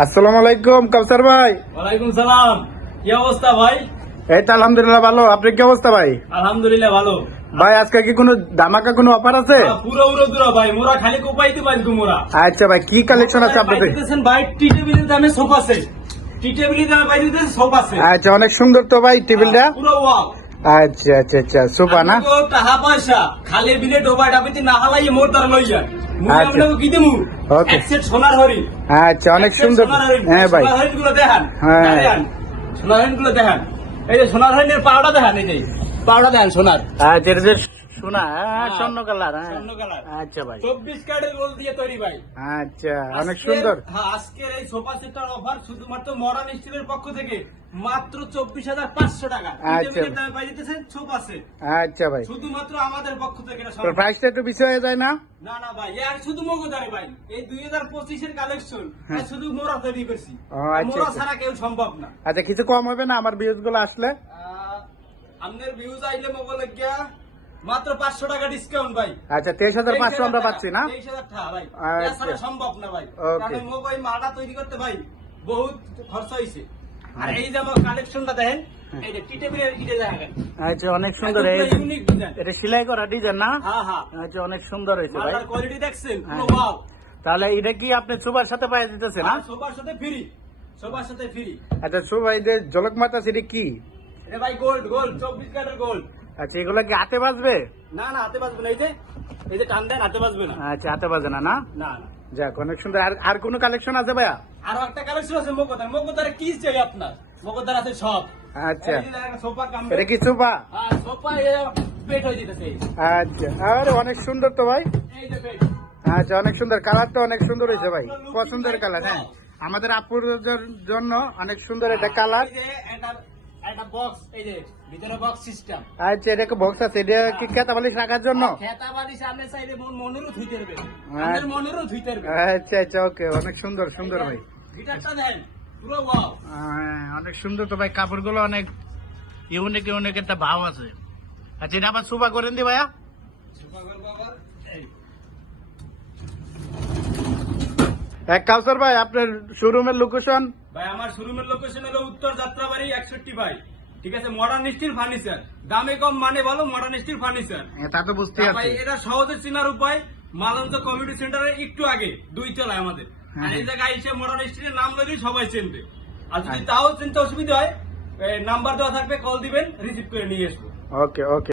আসসালামু আলাইকুম কাউসার ভাই। ওয়ালাইকুম সালাম। কি অবস্থা ভাই? এই তো আলহামদুলিল্লাহ ভালো। আপনি কি অবস্থা ভাই? আলহামদুলিল্লাহ ভালো। ভাই আজকে কি কোনো ধামাকা কোনো অফার আছে? পুরো উড়ো ভাই, মোরা খালি কোপাইতে পারি মোরা। আচ্ছা ভাই, কি কালেকশন আছে আপনাদের? পাইতেছেন ভাই, টি টেবিলের দামে সোফা সেট। টি টেবিলের দামে পাই দিতেছেন সোফা সেট। আচ্ছা, অনেক সুন্দর তো ভাই টেবিলটা। পুরো ওয়াও। আচ্ছা আচ্ছা আচ্ছা, সোফা না? তো টাকা পয়সা খালি বিলে ডোবা ডাবিতে না হালাই মোর দ্বারা লই যান। মুই আচ্ছা। আপনাকে কি দেবো? ওকে। এক সেট সোনার হরিণ। আচ্ছা, অনেক সুন্দর। হ্যাঁ ভাই, সোনার হরিণ গুলো দেখান। হ্যাঁ। দেখান। সোনার হরিণ গুলো দেখান। এই যে সোনার হরিণের পাউডা দেখান, এই যে পাউডা দেখান সোনার। আচ্ছা, এটা যে সোনা, স্বর্ণ কালার। স্বর্ণ কালার। আচ্ছা ভাই, 24 ক্যারেটের গোল্ড দিয়ে তৈরি ভাই। আচ্ছা অনেক সুন্দর। আজকের এই সোফা সেটটার অফার শুধুমাত্র মডার্ন স্টিলের পক্ষ থেকে মাত্র 24,500 টাকা। আচ্ছা। টেবিলের দামে পাই দিতেছেন সোফা সেট আচ্ছা ভাই, শুধুমাত্র আমাদের পক্ষ থেকে। এটা তো সম্ভব। প্রাইসটা একটু বেশি হয়ে যায় না? না না ভাই, আর শুধু মগদারে ভাই, এই 2025 এর কালেকশন শুধু মোরা তৈরি করছি। ও, আচ্ছা, মোরা আচ্ছা। ছাড়া কেউ সম্ভব না। আচ্ছা, কিছু কম হবে না আমার ভিউজ গুলো আসলে? আপনার ভিউজ আইলে মোবাইলে গিয়া মাত্র 500 টাকা ডিসকাউন্ট ভাই। আচ্ছা, 23,500 আমরা পাচ্ছি না? 23,000 টাকা ভাই। আচ্ছা। এছাড়া সম্ভব না ভাই। ওকে। কারণ মোবাইল মালটা তৈরি করতে ভাই বহুত খরচা হইছে। আর এই যে আমার কালেকশনটা দেখেন, এই যে টি টেবিলের ইটে দেখেন। আচ্ছা, অনেক সুন্দর। একদম এই ইউনিক ডিজাইন। এটা সেলাই করা ডিজাইন না? হ্যাঁ হ্যাঁ। আচ্ছা, অনেক সুন্দর হয়েছে ভাই। মালটার কোয়ালিটি দেখছেন? পুরো হ্যাঁ। ওয়াও। তাহলে এটা কি আপনি সুপার সাথে পাই দিতেছে না? আর সোফার সাথে ফ্রি। সোফার সাথে ফ্রি। আচ্ছা, সুপার যে জলক মাতা সেটা কি? এটা ভাই গোল্ড, গোল্ড 24 ক্যারেটের গোল্ড। আচ্ছা, এগুলো কি হাতে বাজবে? না না, হাতে বাজবে না। এই যে টান দেন, হাতে বাজবে না। আচ্ছা, হাতে বাজে না না? না না। যাক, অনেক সুন্দর। আর কোনো কালেকশন আছে ভাইয়া? আরো একটা কালেকশন আছে মগদার। মগদারে কি চাই আপনার? মগদার আছে সব। আচ্ছা, এই যে দেখেন সোফা কাম। এটা কি সোফা? আর সোফা পেট হয়ে দিতেছে। আচ্ছা, আরে অনেক সুন্দর তো ভাই। এই যে পেট। আচ্ছা, অনেক সুন্দর। কালারটা অনেক সুন্দর হয়েছে ভাই, পছন্দের কালার। হ্যাঁ, আমাদের আপুদের জন্য অনেক সুন্দর এটা কালার। এই যে একটা বক্স, এই যে ভিতরে বক্স সিস্টেম। আচ্ছা, এটা কি বক্স আছে? এটা কি খেতা বালিশ রাখার জন্য? খেতাবাড়ি সামনে চাইলে মনেরও ধুইতে পারবে। আমাদের মনেরও ধুইতে পারবে। আচ্ছা আচ্ছা, ওকে, অনেক সুন্দর সুন্দর ভাই। গিটারটা দেন, পুরো ওয়াও। অনেক সুন্দর তো ভাই, কাপড়গুলো অনেক ইউনিক ইউনিক একটা ভাব আছে। আচ্ছা, এটা আবার সুপা করেন দি ভাইয়া। সোফা করবো আবার। এই এক কাউসার ভাই, আপনার শোরুমের লোকেশন? ভাই আমার শোরুমের লোকেশন হলো উত্তর যাত্রাবাড়ি 61 ভাই। ঠিক আছে, মডার্ন স্টিল ফার্নিচার। দামে কম মানে ভালো মডার্ন স্টিল ফার্নিচার। তা তো বুঝতে ভাই পারছি। এটা সহজে চেনার উপায়, মালন্ত কমিউনিটি সেন্টারের একটু আগে 2 তলায় আমাদের। আর এই জায়গায় এসে মডার্ন স্টিলের নাম লইলেই সবাই চিনবে। আর যদি তাও চিনতে অসুবিধা হয়, নাম্বার দেওয়া থাকবে, কল দিবেন, রিসিভ করে নিয়ে আসবো। ওকে ওকে।